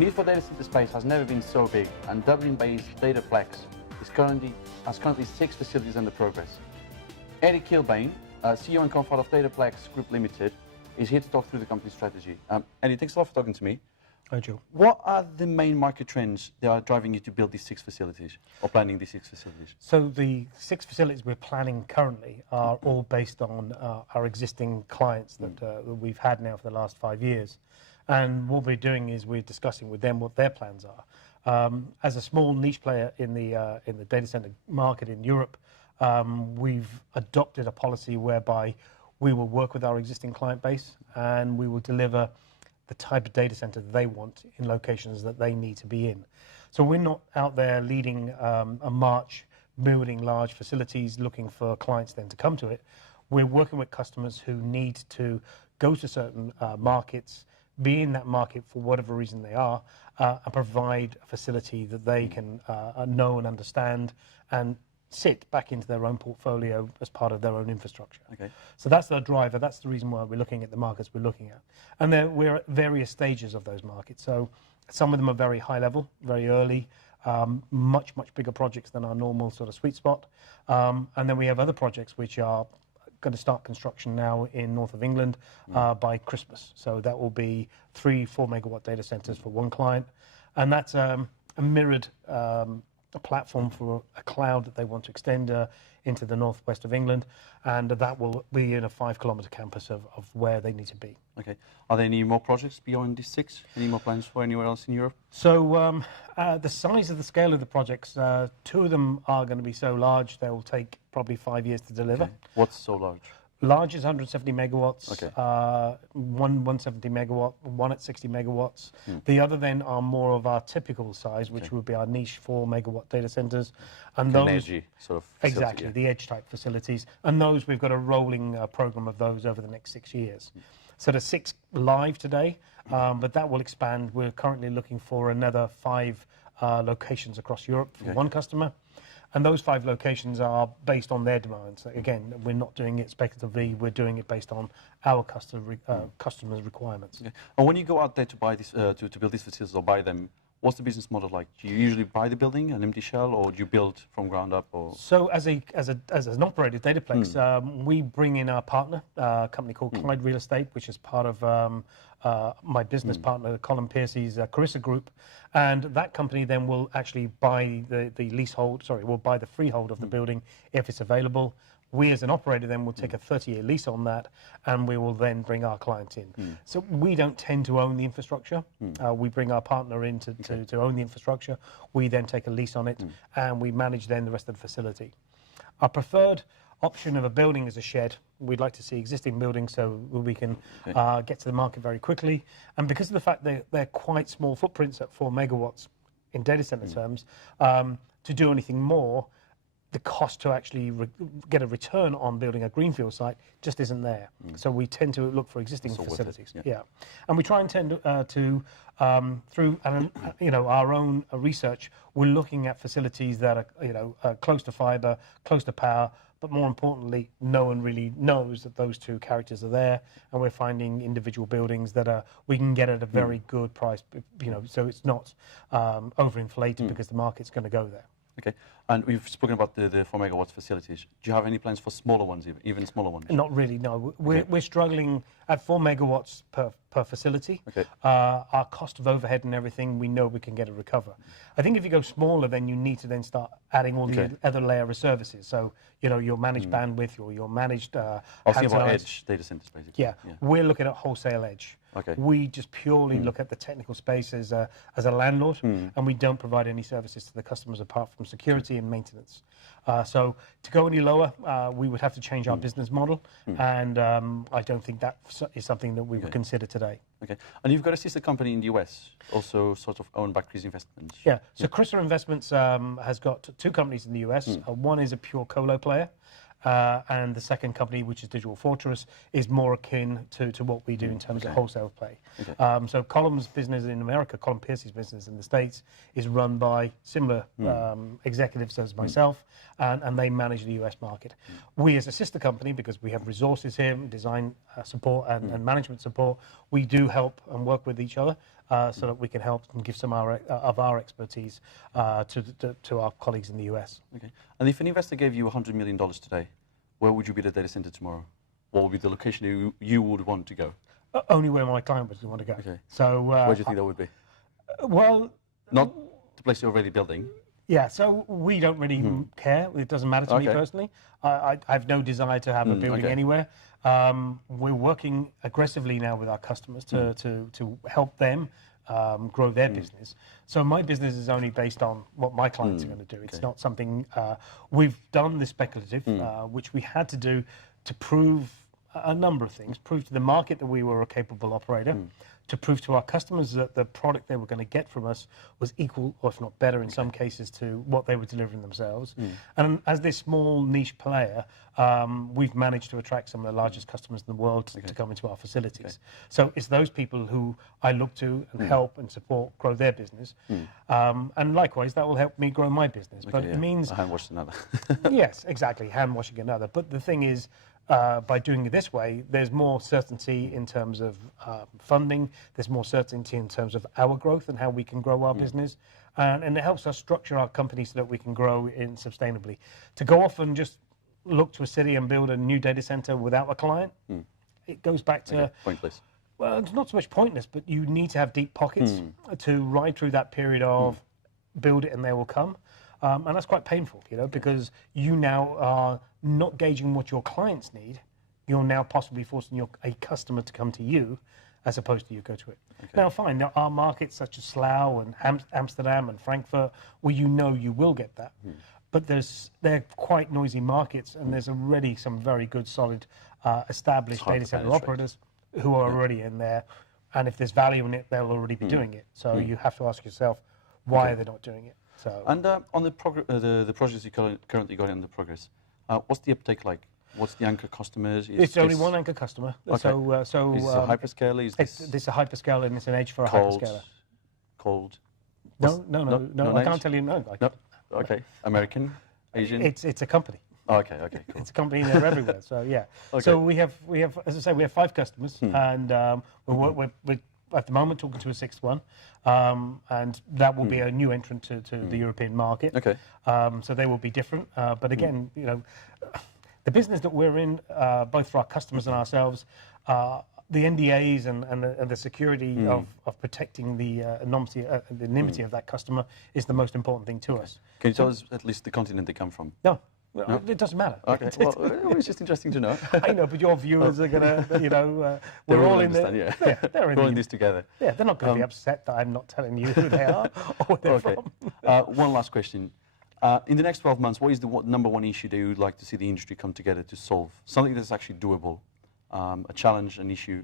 need for data center space has never been so big, and Dublin-based DataPlex has currently 6 facilities under progress. Eddie Kilbane, CEO and co-founder of DataPlex Group Limited, is here to talk through the company's strategy. Eddie, thanks a lot for talking to me. Hi, Joe. What are the main market trends that are driving you to build these 6 facilities, or planning these 6 facilities? So the 6 facilities we're planning currently are all based on our existing clients that we've had now for the last 5 years. And what we're doing is we're discussing with them what their plans are. As a small niche player in the data center market in Europe, we've adopted a policy whereby we will work with our existing client base and we will deliver the type of data center that they want in locations that they need to be in. So we're not out there leading a march, building large facilities, looking for clients then to come to it. We're working with customers who need to go to certain markets, be in that market for whatever reason they are, and provide a facility that they can know and understand and sit back into their own portfolio as part of their own infrastructure. Okay. So that's the driver. That's the reason why we're looking at the markets we're looking at. And we're at various stages of those markets. So some of them are very high level, very early, much bigger projects than our normal sort of sweet spot. And then we have other projects which are going to start construction now in north of England by Christmas. So that will be 3-4 megawatt data centers for one client. And that's a mirrored a platform for a cloud that they want to extend into the northwest of England, and that will be in a 5-kilometer campus of where they need to be. Okay. Are there any more projects beyond these 6? Any more plans for anywhere else in Europe? So the size of the scale of the projects, 2 of them are going to be so large they will take probably 5 years to deliver. Okay. What's so large? Large is 170 megawatts, okay. 170 megawatt, one at 60 megawatts. The other then are more of our typical size, which would be our niche 4 megawatt data centers. And those, edgy sort of facility, exactly, the edge type facilities. And those, we've got a rolling program of those over the next 6 years. So there's 6 live today, but that will expand. We're currently looking for another 5 locations across Europe for one customer. And those 5 locations are based on their demands. Again, we're not doing it speculatively. We're doing it based on our customers' requirements. Okay. And when you go out there to buy this, to build these facilities or buy them, what's the business model like? Do you usually buy the building, an empty shell, or do you build from ground up? Or so as an operator, DataPlex, we bring in our partner, a company called Clyde Real Estate, which is part of my business partner, Colin Piercy's Carissa Group. And that company then will actually buy the leasehold, will buy the freehold of the building if it's available. We as an operator then will take a 30-year lease on that, and we will then bring our client in. So we don't tend to own the infrastructure. We bring our partner in to own the infrastructure. We then take a lease on it, and we manage then the rest of the facility. Our preferred option of a building is a shed. We'd like to see existing buildings so we can get to the market very quickly. And because of the fact that they're quite small footprints at 4 megawatts in data center terms, to do anything more, the cost to actually get a return on building a greenfield site just isn't there. So we tend to look for existing facilities. And we try and tend to through our own research, we're looking at facilities that are close to fiber, close to power, but more importantly, no one really knows that those 2 characters are there, and we're finding individual buildings that we can get at a very good price, so it's not overinflated because the market's going to go there. Okay, and we've spoken about the 4 megawatts facilities. Do you have any plans for smaller ones, even smaller ones? Not really, no. We're struggling at 4 megawatts per facility. Okay. Our cost of overhead and everything, we know we can get a recover. I think if you go smaller, then you need to then start adding all the other layer of services. So, your managed bandwidth or your managed I was thinking about edge data centers, basically. Yeah, we're looking at wholesale edge. Okay. We just purely look at the technical space as a landlord, and we don't provide any services to the customers apart from security and maintenance. So to go any lower, we would have to change our business model, and I don't think that is something that we would consider today. Okay, and you've got a sister company in the US, also sort of owned by Chris Investments. Yeah, so Carissa Investments has got 2 companies in the US. One is a pure colo player, and the second company, which is Digital Fortress, is more akin to what we do in terms of wholesale play. So Colin's business in America, Colin Piercy's business in the States, is run by similar executives as myself, and they manage the US market. We as a sister company, because we have resources here, design support and management support, we do help and work with each other. so that we can help and give some of our expertise to our colleagues in the US. Okay. And if an investor gave you $100 million today, where would you be the data center tomorrow? What would be the location you would want to go? Only where my client would want to go. Okay. So where do you think that would be? Well, not the place you're already building. Yeah, so we don't really care. It doesn't matter to me personally. I have no desire to have a building anywhere. We're working aggressively now with our customers to help them grow their business. So my business is only based on what my clients are going to do. It's not something we've done this speculative, which we had to do to prove a number of things, prove to the market that we were a capable operator, to prove to our customers that the product they were going to get from us was equal, or if not better in some cases, to what they were delivering themselves. And as this small niche player, we've managed to attract some of the largest customers in the world to come into our facilities. So it's those people who I look to and help and support grow their business. And likewise, that will help me grow my business. But it means... hand wash another. Yes, exactly, hand washing another. But the thing is, by doing it this way, there's more certainty in terms of funding, there's more certainty in terms of our growth and how we can grow our business, and it helps us structure our company so that we can grow in sustainably. To go off and just look to a city and build a new data center without a client, it goes back to... Pointless. Well, it's not so much pointless, but you need to have deep pockets to ride through that period of build it and they will come. And that's quite painful, you know, because you now are not gauging what your clients need. You're now possibly forcing a customer to come to you as opposed to you go to it. Now, fine, there are markets such as Slough and Amsterdam and Frankfurt where you know you will get that. But they're quite noisy markets, and there's already some very good, solid, established data center operators who are already in there. And if there's value in it, they'll already be doing it. So you have to ask yourself, why are they not doing it? So, and on the projects you currently got in the progress, what's the uptake like? What's the anchor customers? It's only one anchor customer. So, is this a hyperscaler? Is this is a hyperscaler, and it's an edge for a hyperscaler. Cold? No, I can't tell you. No. Okay. American, Asian. It's a company. Oh, okay. Cool. It's a company. They're everywhere. So yeah. So we have, as I say, we have 5 customers, and we're at the moment talking to a 6th one, and that will be a new entrant to the European market. Okay. So they will be different, but again, you know, the business that we're in, both for our customers and ourselves, the NDAs and the security of protecting the anonymity of that customer is the most important thing to us. Can you tell us at least the continent they come from? No. It doesn't matter. Okay, well, it's just interesting to know. I know, but your viewers are going to, you know, we're all in there. Yeah, they're in this together. Yeah, they're not going to be upset that I'm not telling you who they are or where they're from. One last question. In the next 12 months, what is the number one issue that you would like to see the industry come together to solve? Something that's actually doable, a challenge, an issue,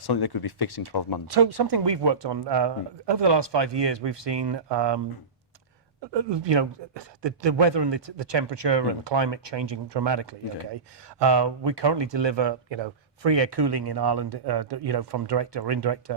something that could be fixed in 12 months. So something we've worked on, over the last 5 years, we've seen you know, the weather and the temperature and the climate changing dramatically. Okay, we currently deliver, you know, free air cooling in Ireland, you know, from direct or indirect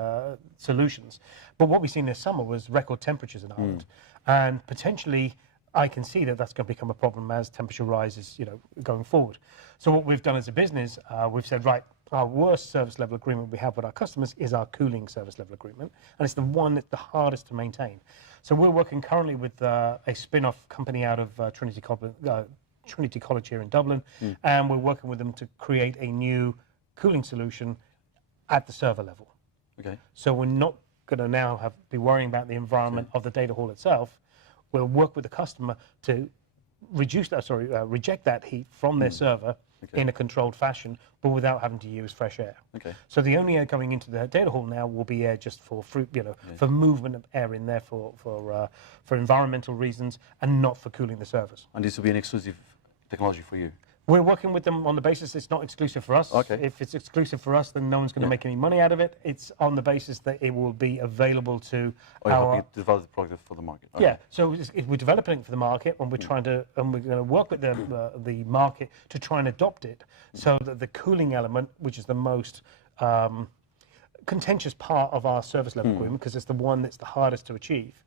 solutions. But what we've seen this summer was record temperatures in Ireland, and potentially, I can see that that's going to become a problem as temperature rises, you know, going forward. So what we've done as a business, we've said, right, our worst service level agreement we have with our customers is our cooling service level agreement, and it's the one that's the hardest to maintain. So we're working currently with a spin-off company out of Trinity College here in Dublin, and we're working with them to create a new cooling solution at the server level. Okay. So we're not going to now be worrying about the environment of the data hall itself. We'll work with the customer to reject that heat from their server in a controlled fashion, but without having to use fresh air. Okay. So the only air going into the data hall now will be air just for for movement of air in there for environmental reasons and not for cooling the servers. And this will be an exclusive technology for you? We're working with them on the basis it's not exclusive for us. Okay. If it's exclusive for us, then no one's going to make any money out of it. It's on the basis that it will be available to our... to develop the product for the market. Okay. Yeah, so we're developing it for the market, and we're trying to, and we're going to work with the market to try and adopt it, so that the cooling element, which is the most contentious part of our service level agreement, because it's the one that's the hardest to achieve,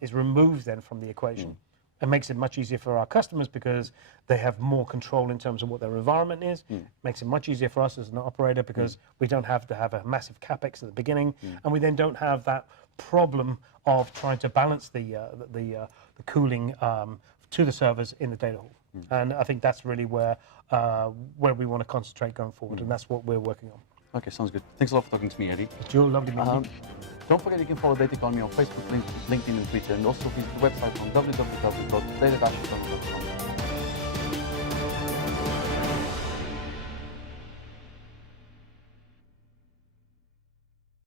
is removed then from the equation. It makes it much easier for our customers because they have more control in terms of what their environment is. Makes it much easier for us as an operator because we don't have to have a massive capex at the beginning, and we then don't have that problem of trying to balance the cooling to the servers in the data hall. And I think that's really where we want to concentrate going forward, and that's what we're working on. Okay, sounds good. Thanks a lot for talking to me, Eddie. It's your lovely meeting. Don't forget you can follow Data Economy on Facebook, LinkedIn, and Twitter, and also visit the website on www.data-economy.com.